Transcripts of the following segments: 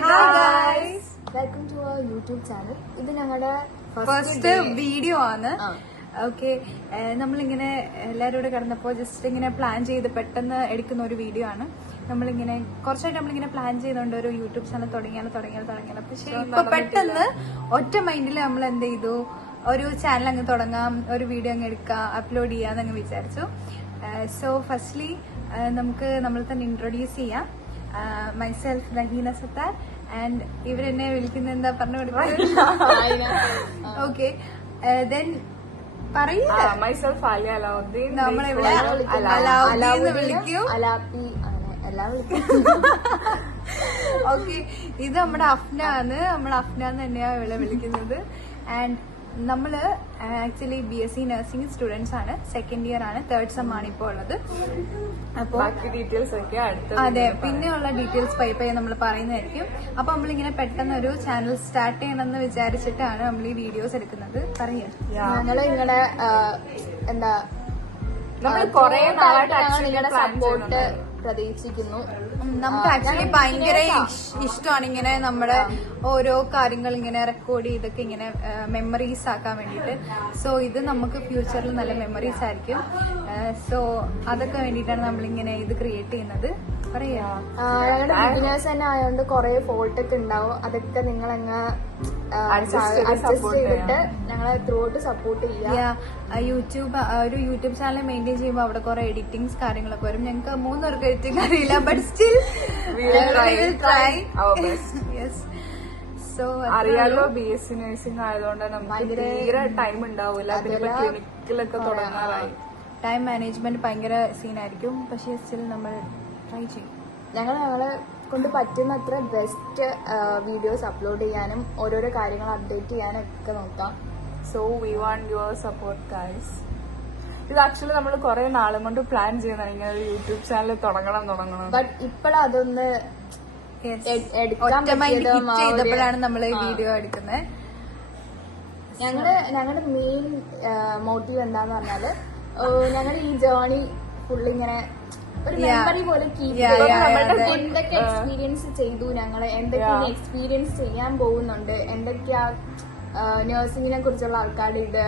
guys. Welcome to our YouTube channel. ഇത് ഞങ്ങളുടെ first video ആണ്. ഓക്കെ, നമ്മളിങ്ങനെ എല്ലാവരും കൂടെ കിടന്നപ്പോൾ ജസ്റ്റ് ഇങ്ങനെ പ്ലാൻ ചെയ്ത് പെട്ടെന്ന് എടുക്കുന്ന ഒരു വീഡിയോ ആണ്. നമ്മളിങ്ങനെ കുറച്ചായിട്ട് നമ്മളിങ്ങനെ പ്ലാൻ ചെയ്തുകൊണ്ട് ഒരു യൂട്യൂബ് ചാനൽ തുടങ്ങിയാലോ പക്ഷെ ഇപ്പൊ പെട്ടെന്ന് ഒറ്റ മൈൻഡിൽ നമ്മൾ എന്ത് ചെയ്തു, ഒരു ചാനൽ അങ്ങ് തുടങ്ങാം, ഒരു വീഡിയോ അങ്ങ് എടുക്കാം, അപ്ലോഡ് ചെയ്യാന്നങ്ങ് വിചാരിച്ചു. സോ ഫസ്റ്റ്ലി നമുക്ക് നമ്മൾ തന്നെ ഇൻട്രൊഡ്യൂസ് ചെയ്യാം. മൈസെൽഫ് ലഹീന സത്താർ ആൻഡ് ഇവരെന്നെ വിളിക്കുന്ന എന്താ പറഞ്ഞു കൊടുക്കുന്നത്? ഓക്കെ, ദെൻ പറയൂ. മൈസെൽഫ് ആലിയ അലാവുദ്ദീൻ. നമ്മളിവിടെ അലാവുദ്ദീൻ വിളിക്കും, അലാപ്പി, അങ്ങനെ എല്ലാം വിളിക്കും. ഓക്കെ, ഇത് നമ്മുടെ അഫ്ന എന്ന് തന്നെയാണ് ഇവിടെ വിളിക്കുന്നത്. ആൻഡ് നമ്മള് ആക്ച്വലി BSc നഴ്സിംഗ് സ്റ്റുഡൻസ് ആണ്. സെക്കൻഡ് ഇയർ ആണ്, തേർഡ് സെം ആണ് ഇപ്പോൾ ഉള്ളത്. അപ്പൊ ഡീറ്റെയിൽസ് ഒക്കെ അതെ, പിന്നെയുള്ള ഡീറ്റെയിൽസ് പൈ നമ്മൾ പറയുന്നതായിരിക്കും. അപ്പൊ നമ്മളിങ്ങനെ പെട്ടെന്ന് ഒരു ചാനൽ സ്റ്റാർട്ട് ചെയ്യണമെന്ന് വിചാരിച്ചിട്ടാണ് നമ്മൾ ഈ വീഡിയോസ് എടുക്കുന്നത്. പറയാ, ഞങ്ങള് നിങ്ങളുടെ എന്താ നിങ്ങളുടെ സപ്പോർട്ട് പ്രതീക്ഷിക്കുന്നു. നമുക്ക് ആക്ച്വലി ഭയങ്കര ഇഷ്ടമാണ് ഇങ്ങനെ നമ്മുടെ ഓരോ കാര്യങ്ങൾ ഇങ്ങനെ റെക്കോർഡ് ചെയ്തൊക്കെ ഇങ്ങനെ മെമ്മറീസ് ആക്കാൻ വേണ്ടിയിട്ട്. സോ ഇത് നമുക്ക് ഫ്യൂച്ചറിൽ നല്ല മെമ്മറീസ് ആയിരിക്കും. സോ അതൊക്കെ വേണ്ടിയിട്ടാണ് നമ്മളിങ്ങനെ ഇത് ക്രിയേറ്റ് ചെയ്യുന്നത്. പറയാ, ഞങ്ങളുടെ ബിഗിനേഴ്സ് തന്നെ ആയതുകൊണ്ട് കുറെ ഫോൾട്ട് ഒക്കെ ഉണ്ടാവും. അതൊക്കെ നിങ്ങളങ്ങ് അഡ്ജസ്റ്റ് ചെയ്തിട്ട് ഞങ്ങളെ ത്രൂ ഔട്ട് സപ്പോർട്ട് ചെയ്യുക. ഒരു യൂട്യൂബ് ചാനൽ മെയിൻറ്റെയിൻ ചെയ്യുമ്പോൾ അവിടെ കുറെ എഡിറ്റിംഗ്സ് കാര്യങ്ങളൊക്കെ വരും. ഞങ്ങൾക്ക് 3 പേർക്ക് എഡിറ്റിംഗ് അറിയില്ല, ബട്ട് സ്റ്റിൽ ട്രൈ അവർ ബെസ്റ്റ്. യെസ്. സോ അറിയാലോ, BSc നഴ്സിംഗ് ആയതുകൊണ്ട് നമുക്ക് തീരെ ടൈം ഉണ്ടാവില്ല. ക്ലിനിക്കിലൊക്കെ തുടങ്ങാറായി. ടൈം മാനേജ്മെന്റ് ഭയങ്കര സീനായിരിക്കും, പക്ഷെ സ്റ്റിൽ നമ്മൾ ട്രൈ ചെയ്യും. ഞങ്ങളെ കൊണ്ട് പറ്റുന്നത്ര ബെസ്റ്റ് വീഡിയോസ് അപ്ലോഡ് ചെയ്യാനും ഓരോരോ കാര്യങ്ങൾ അപ്ഡേറ്റ് ചെയ്യാനും ഒക്കെ നോക്കാം. So we want your support guys. ഇത് ആക്ച്വലി നമ്മൾ കുറെ നാളും കൊണ്ട് പ്ലാൻ ചെയ്യുന്നതാണ് ഇങ്ങനെ ഒരു യൂട്യൂബ് ചാനൽ തുടങ്ങണം. ബട്ട് ഇപ്പോഴതൊന്ന് ചെയ്തപ്പോഴാണ് നമ്മൾ ഈ വീഡിയോ എടുക്കുന്നത്. ഞങ്ങളുടെ മെയിൻ മോട്ടീവ് എന്താന്ന് പറഞ്ഞാല് ഞങ്ങൾ ഈ ജേർണി ഫുള്ളിങ്ങനെ ഒരു മെമ്മറി പോലെ എന്തൊക്കെ എക്സ്പീരിയൻസ് ചെയ്തു, ഞങ്ങള് എന്തൊക്കെ എക്സ്പീരിയൻസ് ചെയ്യാൻ പോകുന്നുണ്ട്, എന്തൊക്കെയാ നഴ്സിംഗിനെ കുറിച്ചുള്ള ആൾക്കാരുടെ ഇത്,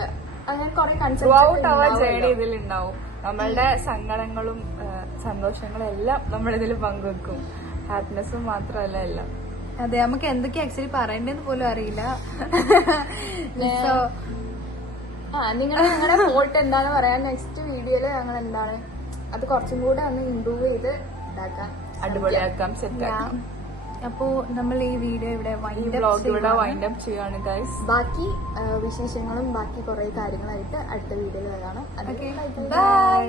അങ്ങനെ കുറെ കൺസെപ്റ്റ് ഇതിലുണ്ടാവും. നമ്മളുടെ സങ്കടങ്ങളും സന്തോഷങ്ങളും എല്ലാം നമ്മളിതിൽ പങ്കുവെക്കും. ഹാപ്പിനെസ്സും മാത്രമല്ല എല്ലാം. അതെ, നമുക്ക് എന്തൊക്കെയാ ആക്ച്വലി പറയേണ്ടതെന്ന് പോലും അറിയില്ല. നിങ്ങളുടെ ഫോൾട്ട് എന്താന്ന് പറയാൻ നെക്സ്റ്റ് വീഡിയോയില് ഞങ്ങൾ എന്താണ് അത് കുറച്ചും കൂടെ ഒന്ന് ഇമ്പ്രൂവ് ചെയ്ത് ഇതാക്കാം, അടിപൊളിയാക്കാം, സെറ്റാക്കാം. അപ്പോ നമ്മൾ ഈ വീഡിയോ ഇവിടെ വൈൻഡപ്പ് ചെയ്യാണ് ഗൈസ്. ബാക്കി വിശേഷങ്ങളും ബാക്കി കുറെ കാര്യങ്ങളായിട്ട് അടുത്ത വീഡിയോയിൽ വരാണ്. ബൈ.